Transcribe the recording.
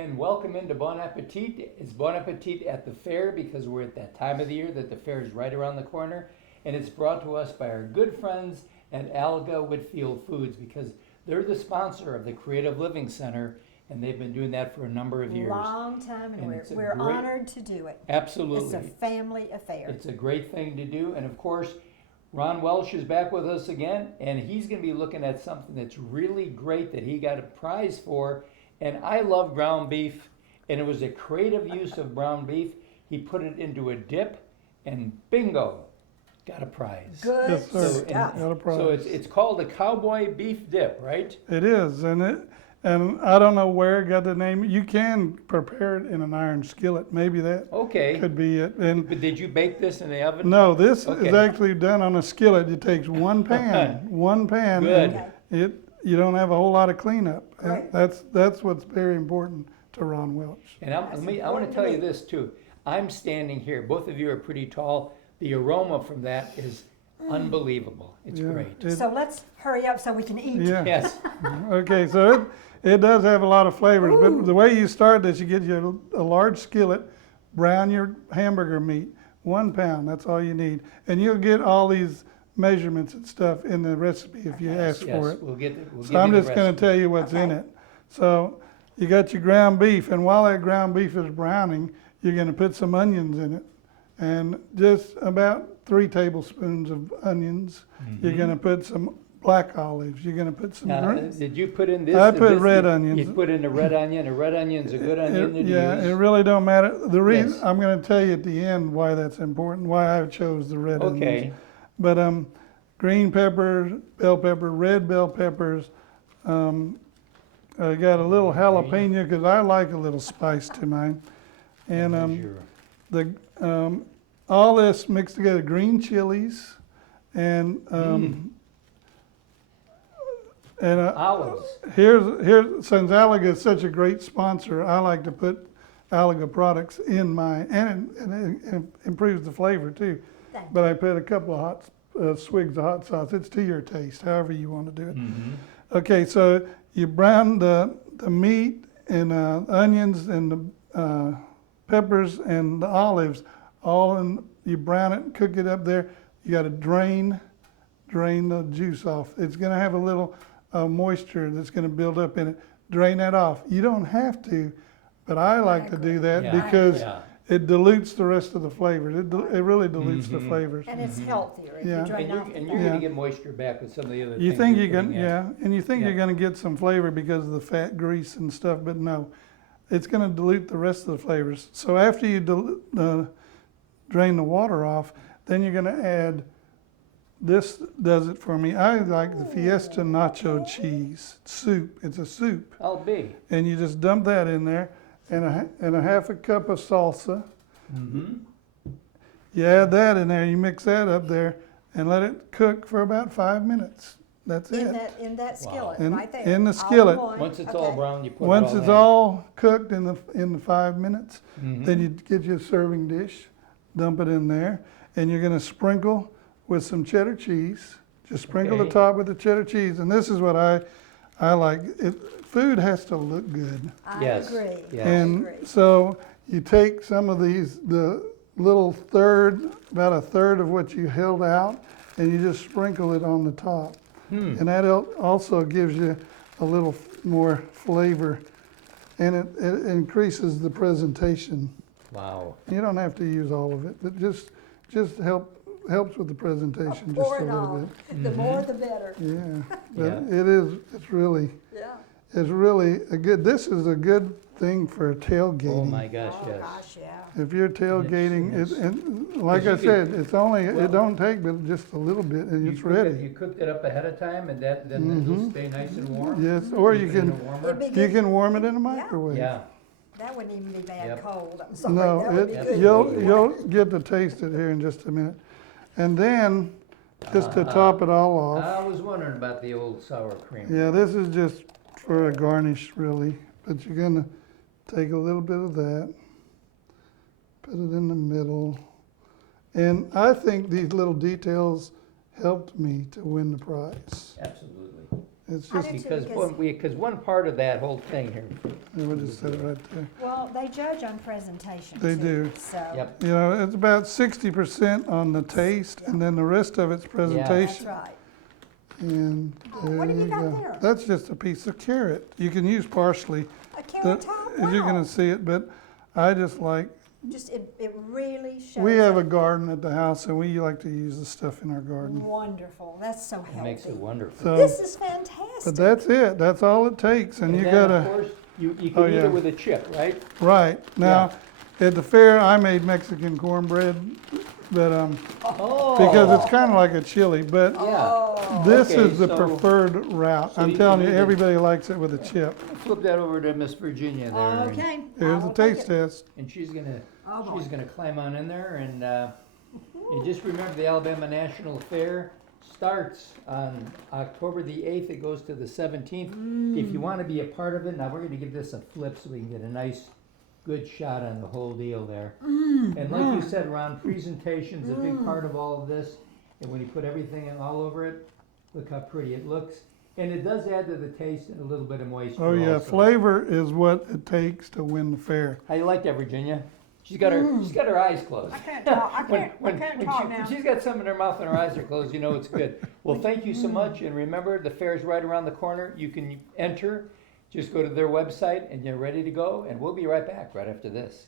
and welcome into Bon Appetit. It's Bon Appetit at the fair because we're at that time of the year that the fair is right around the corner. And it's brought to us by our good friends at Alga Whitfield Foods because they're the sponsor of the Creative Living Center, and they've been doing that for a number of years. Long time, and it's we're honored to do it. Absolutely. It's a family affair. It's a great thing to do. And of course, Ron Welch is back with us again, and he's going to be looking at something that's really great that he got a prize for. And I love ground beef, and it was a creative use of ground beef. He put it into a dip, and bingo, got a prize. Good Yes, sir. stuff. Got a prize. So it's called the Cowboy Beef Dip, right? It is, and I don't know where it got the name. You can prepare it in an iron skillet. Maybe that Okay. could be it. And But did you bake this in the oven? no, this Okay. is actually done on a skillet. It takes one pan, Good. and you don't have a whole lot of cleanup. And Right. that's what's very important to Ron Welch. And I want to important tell to you me. this too. I'm standing here. Both of you are pretty tall. The aroma from that is unbelievable. It's Yeah, great. it- So let's hurry up so we can eat. yeah. Yes. Okay, so it does have a lot of flavors, but the way you start this, you get a large skillet, brown your hamburger meat, 1 pound, that's all you need. And you'll get all these measurements and stuff in the recipe if you ask Yes, for it. we'll get it. We'll So give I'm you the just gonna recipe. tell you what's in Okay. it. So you got your ground beef, and while that ground beef is browning, you're gonna put some onions in it. And just about 3 tablespoons of onions. You're gonna put some black olives, you're gonna put some Now, green. did you put in this? I Did put this- red you- onions. You put in a red onion. A red onion's a good onion to Yeah, use. it really don't matter. The reason, Yes. I'm gonna tell you at the end why that's important, why I chose the red onions. Okay. But green pepper, bell pepper, red bell peppers. I got a little jalapeno because I like a little spice to mine. And Here's your- all this mixed together, green chilies and olives. here's since Alaga is such a great sponsor, I like to put Alaga products in mine, and it improves the flavor too. Thank you. But I put a couple of swigs of hot sauce. It's to your taste, however you want to do it. Mhm. Okay, so you brown the meat and onions and the peppers and the olives all in. You brown it, cook it up there. You got to drain the juice off. It's going to have a little moisture that's going to build up in it. Drain that off. You don't have to, but I like to do that Yeah, because yeah. it dilutes the rest of the flavors. It really dilutes the Mhm. flavors. And it's healthier if Yeah. you drain off And the you're fat. Yeah. going to get moisture back with some of the other You things think you're you're gonna, putting in. yeah, and you think Yeah. you're gonna get some flavor because of the fat, grease and stuff, but no. It's gonna dilute the rest of the flavors. So after you drain the water off, then you're gonna add, this does it for me. I like the Fiesta nacho cheese soup. It's a soup. How big? And you just dump that in there and a half a cup of salsa. Mm-hmm. You add that in there, you mix that up there and let it cook for about 5 minutes. That's it. In that skillet, In- right there. in the all skillet. one. Once it's all Okay. brown, you put Once it all it's in. all cooked in the 5 minutes, Mhm. then you get your serving dish, dump it in there, and you're gonna sprinkle with some cheddar cheese. Just sprinkle the Okay. top with the cheddar cheese, and this is what I like. Food has to look good. I Yes, agree. yes. I And agree. so you take some of the little about a third of what you held out, and you just sprinkle it on the top. And that also gives you a little more flavor, and it increases the presentation. Wow. You don't have to use all of it, but just helps with the presentation just Pour a it little on. bit. The more the better. Yeah, but Yeah. it's really Yeah. a good, this is a good thing for tailgating. Oh my gosh, Oh, yes. gosh, yeah. If you're tailgating, It's- and like you I could- said, it's only, well- it don't take but just a little bit and it's ready. You cooked it up ahead of time, and then it'll stay nice and warm. Yes, or you Keep it in can, a warmer. It'd be you good. can warm it in a microwave. Yeah. That wouldn't even be bad Yep. cold. I'm sorry. No, That would be it- good. you'll get to taste it here in just a minute. And then, just to top it all off, I was wondering about the old sour cream. yeah, this is just for a garnish really, but you're gonna take a little bit of that, put it in the middle. And I think these little details helped me to win the prize. Absolutely. It's I just, do too, Because because- because one part of that whole thing here, we'll just set it right there. Well, they judge on presentation They too, do. So. yep, You know, it's about 60% on the taste, and then the rest of it's That's presentation. right. And Oh, what there do you you got go. there? That's just a piece of carrot. You can use parsley, A carrot top, as you're wow. gonna see it, but I just like, Just, it really shows. we have a up. garden at the house, and we like to use the stuff in our garden. Wonderful, that's so it makes it healthy. wonderful. So, This is fantastic. but that's it. That's all it takes, and you then, of gotta, course, you can Oh, eat yeah. it with a chip, right? right. Now, at the fair, I made Mexican cornbread, but, Oh. because it's kinda like a chili, but Yeah, Oh, this Okay, is the so- preferred route. so I'm you telling can you, either- everybody likes it with a chip. flip that over to Miss Virginia there. and- okay. I Here's will a take taste it. test. And she's gonna, Oh, boy. she's gonna climb on in there and, and just remember the Alabama National Fair starts on October the 8th, it goes to the 17th. If you wanna be a part of it, now we're gonna give this a flip so we can get a nice, good shot on the whole deal there. And like you said, Ron, presentation's a big part of all of this, and when you put everything all over it, look how pretty it looks. And it does add to the taste and a little bit of moisture Oh yeah, also. flavor is what it takes to win the fair. How you like that, Virginia? She's got her eyes closed. I can't talk, I When, can't, when, I can't when talk now. she's got some in her mouth and her eyes are closed, you know it's good. Well, thank you so much, and remember, the fair's right around the corner. You can enter, just go to their website, and you're ready to go, and we'll be right back right after this.